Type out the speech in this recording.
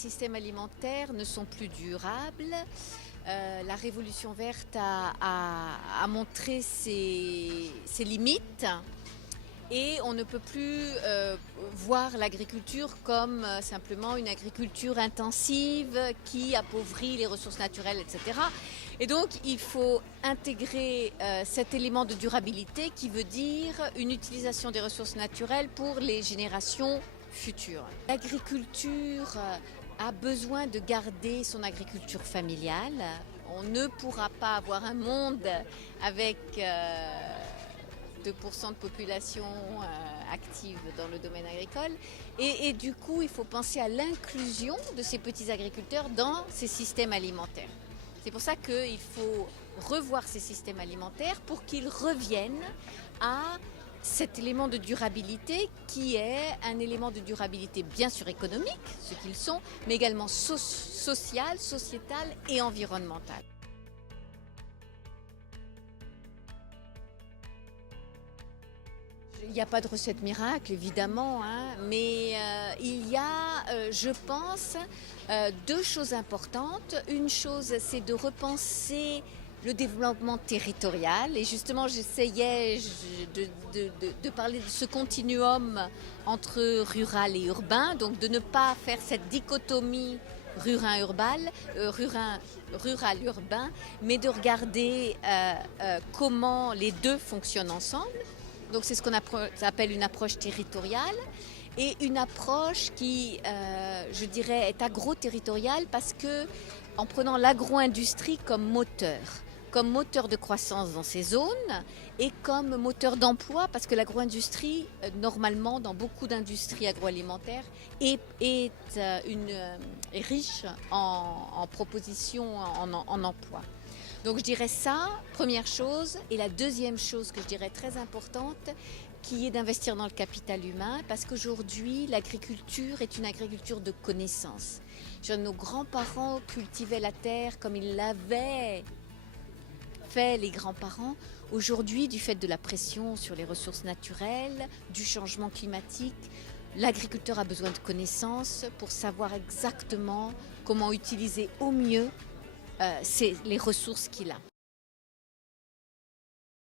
systèmes alimentaires ne sont plus durables. La révolution verte a montré ses limites. Et on ne peut plus voir l'agriculture comme simplement une agriculture intensive qui appauvrit les ressources naturelles, etc. Et donc il faut intégrer cet élément de durabilité qui veut dire une utilisation des ressources naturelles pour les générations futures. L'agriculture a besoin de garder son agriculture familiale. On ne pourra pas avoir un monde avec 2% de population active dans le domaine agricole. Et du coup, il faut penser à l'inclusion de ces petits agriculteurs dans ces systèmes alimentaires. C'est pour ça qu'il faut revoir ces systèmes alimentaires pour qu'ils reviennent à cet élément de durabilité qui est un élément de durabilité bien sûr économique, ce qu'ils sont, mais également social, sociétal et environnemental. Il n'y a pas de recette miracle, évidemment, mais il y a, je pense, deux choses importantes. Une chose, c'est de repenser le développement territorial. Et justement, j'essayais de parler de ce continuum entre rural et urbain, donc de ne pas faire cette dichotomie rural-urbain, mais de regarder comment les deux fonctionnent ensemble. Donc c'est ce qu'on appelle une approche territoriale et une approche qui, je dirais, est agro-territoriale parce que en prenant l'agro-industrie comme moteur de croissance dans ces zones et comme moteur d'emploi parce que l'agro-industrie, normalement, dans beaucoup d'industries agroalimentaires, est riche en propositions en emploi. Donc je dirais ça, première chose. Et la deuxième chose que je dirais très importante, qui est d'investir dans le capital humain, parce qu'aujourd'hui, l'agriculture est une agriculture de connaissance. Nos grands-parents cultivaient la terre comme ils l'avaient fait les grands-parents. Aujourd'hui, du fait de la pression sur les ressources naturelles, du changement climatique, l'agriculteur a besoin de connaissances pour savoir exactement comment utiliser au mieux les ressources qu'il a.